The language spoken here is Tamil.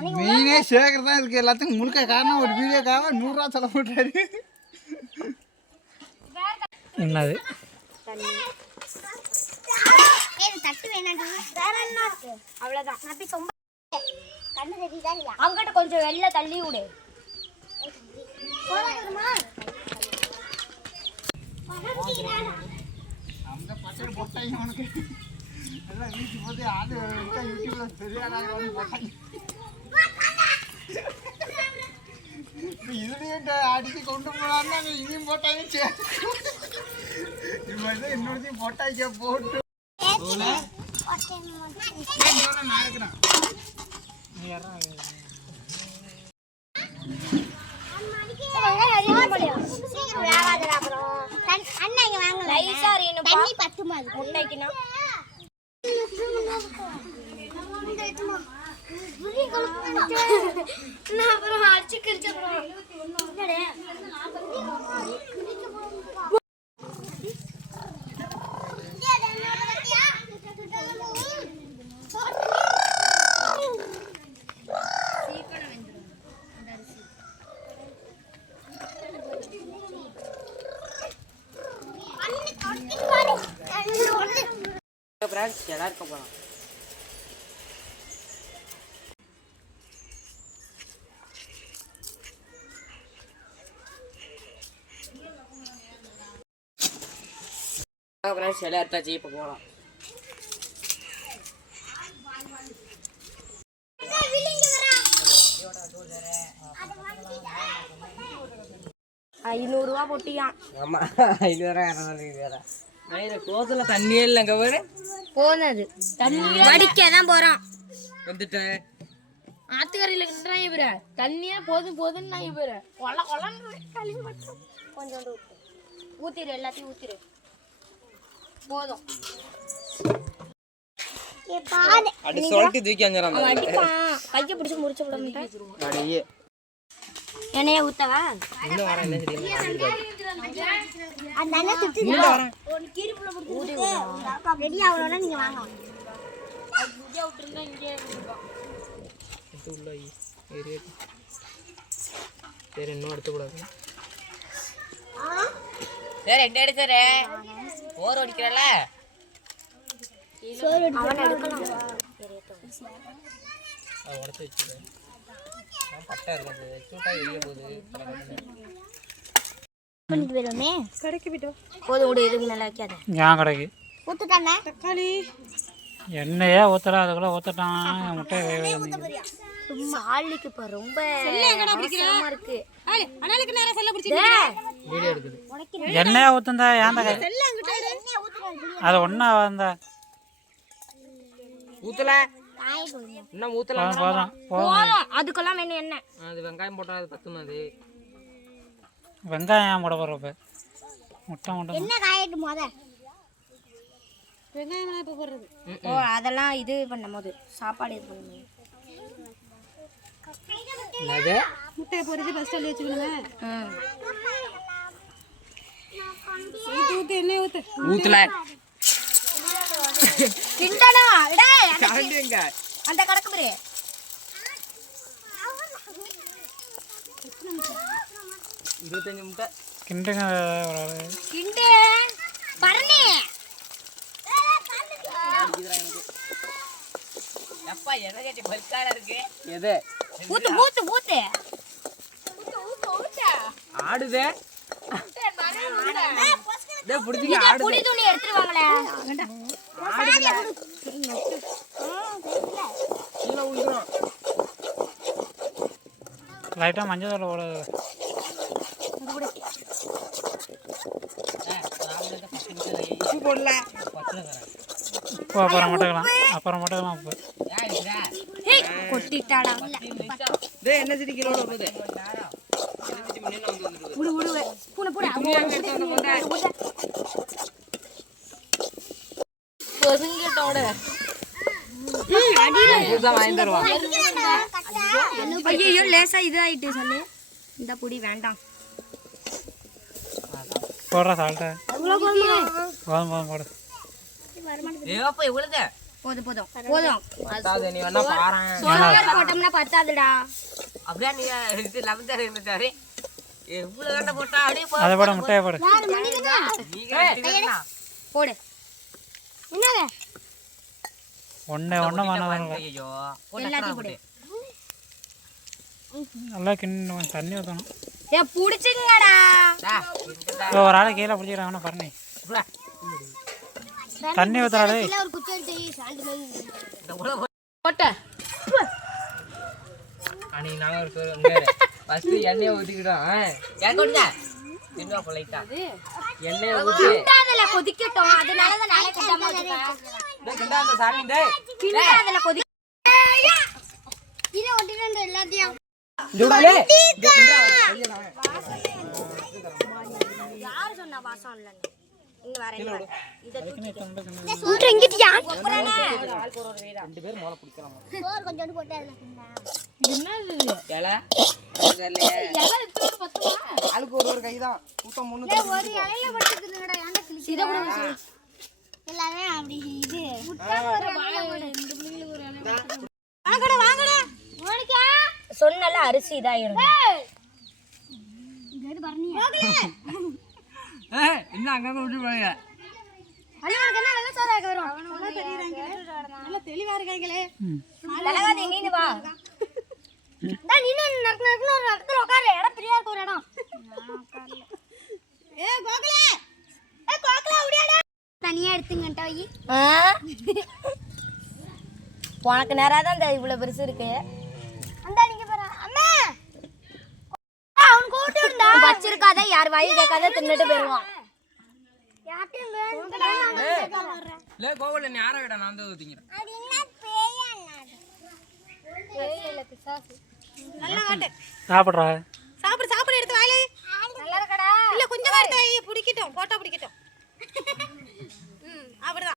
மீனே சேகர் தான் இருக்கு எல்லாத்துக்கும் முழுக்க காரணம் ஒரு வீடியோக்காக 100 ரூபா செலவு போட்டாரு. என்னது அங்கிட்ட கொஞ்சம் வெளில தள்ளி விடு. அந்த பச்சை போட்டாங்க உனக்கு எல்லாம் வீட்டு போது ஆடு யூடியூப்ல சரியான போட்டாங்க. இதுலயும் அடிச்சு கொண்டு போனாங்க இதையும் போட்டாங்க. இது இன்னொருத்தையும் போட்டாங்க போட்டு நான் இருக்கிறேன். எல்லாருக்கும் போகலாம். சில எடுத்தாச்சு இப்போ போகலாம். ₹500 போட்டியான். ஆமா 500 வேற கோத்துல தண்ணியே இல்லைங்க பாரு. போனது தண்ணி வடிக்க தான் போறான். வந்துட்டேன் ஆத்துக்கரையில கிண்டாங்க பேர தண்ணியா போதும் போதுன்னு நான் பேர கொல கொலன்னு களி மட்டும் கொஞ்சோண்டு ஊத்திரு. எல்லாத்தையும் ஊத்திரு போதும். அடி சொல்லிட்டு தூக்கி அஞ்சறான். அவன் அடிப்பான். கையை பிடிச்சு முடிச்சு விட மாட்டான். அடியே என்னைய ஊத்தவா இன்னும் வரேன். என்ன தெரியுமா அந்த அண்ணன் சுத்தி வரேன். ஒரு கீரிப்புல புடிச்சு ரெடி ஆவறோம்னா நீங்க வாங்க. இங்க விட்டுறனா இங்கே விடுவா. இது உள்ள ஏரியா வேற இன்னும் எடுத்து கூடாது. வேற எங்க எடுக்கறே ஓர் ஓடிக்கறல அவன் எடுக்கலாம். அது உடைச்சு வச்சிரு. நான் பட்டை இருக்குது சூட்டா வெளிய போகுது. பண்ணிட்டு போயிடுமே. கடைக்கு போய்ட்டு போதும் விடு. எதுக்கு நல்லா வைக்காத. ஏன் கடைக்கு ஊத்துட்டானே தக்காளி எண்ணெயே ஊத்துறா அதுக்குள்ள ஊத்துட்டான். முட்டை சாலிக்கு இப்ப ரொம்ப அவசரமா இருக்கு. அண்ணாளுக்கு நேரா செல்ல பிடிச்சி வீடியோ எடுக்குது. எண்ணெயே ஊத்துந்தா ஏன்டா அது ஒண்ணா வந்தா ஊத்தல இன்னும் ஊத்தல. போதும் போதும். அதுக்கெல்லாம் வேணும் என்ன. அது வெங்காயம் போட்டா அது பத்தும். அது வெங்காயம் போட போறப்ப முட்டை முட்டை என்ன காயிட்டு மொத வெங்காயம் இப்ப போடுறது. ஓ அதெல்லாம் இது பண்ணும்போது சாப்பாடு இது பண்ணும்போது என்னது முட்டையை போடுறது ஃபர்ஸ்ட் அள்ளி வச்சுக்கணுங்க. ஊத்து எண்ணெய் ஊத்து. ஊத்தல கிண்டனா டேய் சாண்டிங்க அந்த கடக்கு பாரு. 25 முட்டை கிண்டுங்க கிண்டே பரணி அப்பா என்ன கேட்டி பல்காரா இருக்கு. எது ஊத்து ஊத்து ஊத்து ஆடுதே டேய் புடிங்க ஆடுதே. புடி துணி எடுத்துட்டு வாங்களே. ஆடுதுல கீழ ஊத்துறோம். லைட்டா மஞ்சள் தூள் போடுது. உப்பு போடல. உப்பு அப்புறம் மட்டுக்கலாம். அப்புறம் மட்டுக்கலாம் உப்பு. கொட்டிட்டாடா. டேய் என்ன சிடி கிலோல போகுது. உடு உடு பூனை பூனை பொதுங்கட்டோட அடியில புதுசா வாங்கி தருவான். ஐயோ லேசா இது ஆயிட்டு சொல்லு. இந்த பொடி வேண்டாம். போடுற சால்ட்டை அவ்வளோ போதும். போதும் போதும் போடு. ஏப்பா எவ்வளவு போதும் போதும் போதும். பத்தாது, நீ வேணா பாரேன். சோறு போட்டோம்னா பத்தாதுடா. அப்படியே நீ இது லெமன் இருந்துட்டாரு எவ்வளவு வேண்டா போட்டா அப்படியே அதை போட முட்டையை போடு. போடு. என்னங்க ஒண்ணே மண்ணதான் ஐயோ எல்லாத்தையும் போடு. நல்லா கிண்ணு தண்ணி ஊற்றணும். ஏ புடிச்சுங்கடா. ஒரு ஆளு கீழே பிடிச்சிக்கிறாங்க பாருங்க. தண்ணி ஊத்துறாளே. ஒரு குச்சி எடுத்து சால்ட் மாதிரி போட்ட. அன்னைக்கு நாங்க ஃபர்ஸ்ட் எண்ணெயை ஊத்திக்கிட்டோம். ஏன் கொண்டா இன்னும் பொலைட்டா எண்ணெயை ஊத்தி கிண்டாதல கொதிக்கட்டும். அதனால தான் நானே கிண்டாம வச்சிட்டேன். கிண்டாத சாமி டேய் கிண்டாதல கொதிக்க. இத ஒட்டிட்டு எல்லாத்தையும் ஜூடாலே யார் சொன்னா வாசம் இல்லன்னு? இங்க வர இங்க இத தூக்கிட்டு எங்கிட்டியா? ரெண்டு பேர் மோள பிடிக்கறாங்க. சோறு கொஞ்சம் போட்டு அதுல கிண்டா. என்னது எல எல்லாம் எடுத்து பத்துமா? ஆளுக்கு ஒரு கைதான் கூட்டம் முன்னு ஒரு இலையில போட்டு தின்னுடா. ஏன்டா கிழிச்சு? இத கூட எல்லாமே அப்படி இது முட்டை ஒரு ரெண்டு பிள்ளைங்களுக்கு ஒரு இலை. வாங்கடா வாங்கடா. மோனிகா சொன்னல அரிசி இதாயிரும். இங்க பரணியா? ஏய் இன்ன அங்க விட்டு போங்க. அண்ணனுக்கு என்ன நல்ல சோறாக வரும். நல்லா தெரியுறாங்க, நல்லா தெளிவா இருக்காங்களே. தலகாதி நீ வா. டா நீ நக்கு ஒரு இடத்துல உட்காரு. இடம் பிரியா இருக்கு ஒரு இடம். ஏ கோகுலே, ஓடியாடா. தனியா எடுத்துங்கட்டா வை. உனக்கு நேரா தான் இந்த இவ்வளவு பெருசு இருக்கு. அந்த நீங்க பாரு அம்மா. அவன் கூட்டி விடுடா. வச்சிருக்காத யார் வாயை கேட்காத தின்னுட்டு போயிடுவான். யார்ட்டையும் வேணும்னா லே கோகுல நீ யாரை விட நான் வந்து ஊத்திக்கிறேன். அது என்ன பேயா நாடு. பேய் இல்ல பிசாசு. நல்லா காட்டு. சாப்பிட்றா. சாப்பிடு எடுத்து வாயில. நல்லா இருக்கடா. இல்ல கொஞ்சம் எடுத்து வை, பிடிக்கட்டும், போட்டா பிடிக்கட்டும். அப்படிதான்.